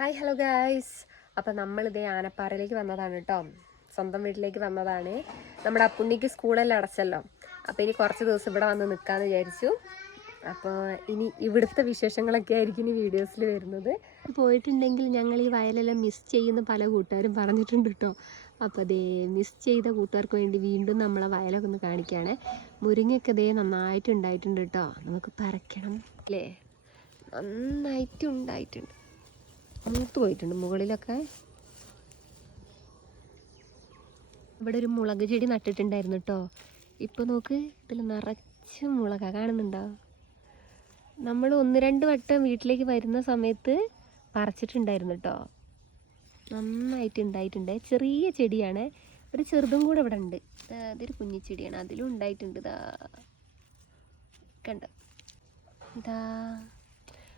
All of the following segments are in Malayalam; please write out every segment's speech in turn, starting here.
Hi hello guys. അപ്പം നമ്മളിതേ ആനപ്പാറയിലേക്ക് വന്നതാണ് കേട്ടോ. സ്വന്തം വീട്ടിലേക്ക് വന്നതാണ്. നമ്മുടെ അപ്പുണ്ണിക്ക് സ്കൂളെല്ലാം അടച്ചല്ലോ. അപ്പോൾ ഇനി കുറച്ച് ദിവസം ഇവിടെ വന്ന് നിൽക്കാമെന്ന് വിചാരിച്ചു. അപ്പോൾ ഇനി ഇവിടുത്തെ വിശേഷങ്ങളൊക്കെ ആയിരിക്കും ഇനി വീഡിയോസിൽ വരുന്നത്. പോയിട്ടുണ്ടെങ്കിൽ ഞങ്ങൾ ഈ വയലെല്ലാം മിസ് ചെയ്യുന്ന പല കൂട്ടുകാരും പറഞ്ഞിട്ടുണ്ട് കേട്ടോ. അപ്പോൾ അതേ മിസ് ചെയ്ത കൂട്ടുകാർക്ക് വേണ്ടി വീണ്ടും നമ്മളെ വയലൊക്കെ ഒന്ന് കാണിക്കുകയാണ്. മുരിങ്ങയൊക്കെ ദേ നന്നായിട്ട് ഉണ്ടായിട്ടുണ്ട് കേട്ടോ. നമുക്ക് പറിക്കണം അല്ലേ? നന്നായിട്ട് ഉണ്ടായിട്ടുണ്ട്, മൂത്ത് പോയിട്ടുണ്ട് മുകളിലൊക്കെ. ഇവിടെ ഒരു മുളക് ചെടി നട്ടിട്ടുണ്ടായിരുന്നു കേട്ടോ. ഇപ്പോൾ നോക്ക്, ഇതിൽ നിറച്ച് മുളക കാണുന്നുണ്ടോ? നമ്മൾ 1-2 വട്ടം വീട്ടിലേക്ക് വരുന്ന സമയത്ത് പറിച്ചിട്ടുണ്ടായിരുന്നു കേട്ടോ. നന്നായിട്ട് ഉണ്ടായിട്ടുണ്ട്. ചെറിയ ചെടിയാണ്. ഒരു ചെറുതും കൂടെ ഇവിടെ ഉണ്ട്. അതൊരു കുഞ്ഞിച്ചെടിയാണ്, അതിലും ഉണ്ടായിട്ടുണ്ട്. ഇതാ കണ്ടോ, ഇതാ.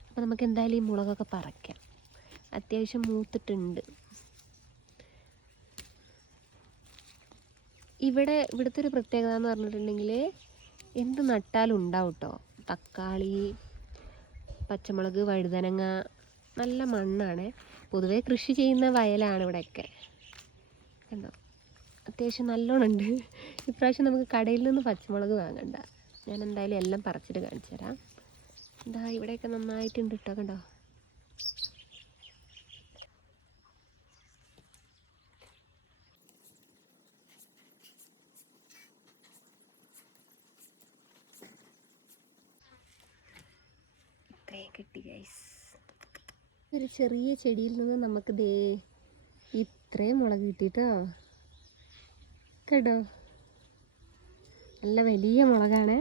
അപ്പോൾ നമുക്ക് എന്തായാലും ഈ മുളകൊക്കെ പറിക്കാം. അത്യാവശ്യം മൂത്തിട്ടുണ്ട്. ഇവിടുത്തെ ഒരു പ്രത്യേകത എന്ന് പറഞ്ഞിട്ടുണ്ടെങ്കിൽ എന്ത് നട്ടാലും ഉണ്ടാവും കേട്ടോ. തക്കാളി, പച്ചമുളക്, വഴുതനങ്ങ, നല്ല മണ്ണാണ്. പൊതുവേ കൃഷി ചെയ്യുന്ന വയലാണ് ഇവിടെയൊക്കെ. കണ്ടോ, അത്യാവശ്യം നല്ലോണം ഉണ്ട്. ഇപ്രാവശ്യം നമുക്ക് കടയിൽ നിന്ന് പച്ചമുളക് വാങ്ങണ്ട. ഞാൻ എന്തായാലും എല്ലാം പറിച്ചിട്ട് കാണിച്ചു തരാം. എന്താ ഇവിടെയൊക്കെ നന്നായിട്ടുണ്ട് കേട്ടോ. കണ്ടോ, കിട്ടി ഗൈസ്. ഒരു ചെറിയ ചെടിയിൽ നിന്ന് നമുക്ക് ദേ ഇത്രയും മുളക് കിട്ടിട്ടോ. കേട്ടോ, നല്ല വലിയ മുളകാണ്.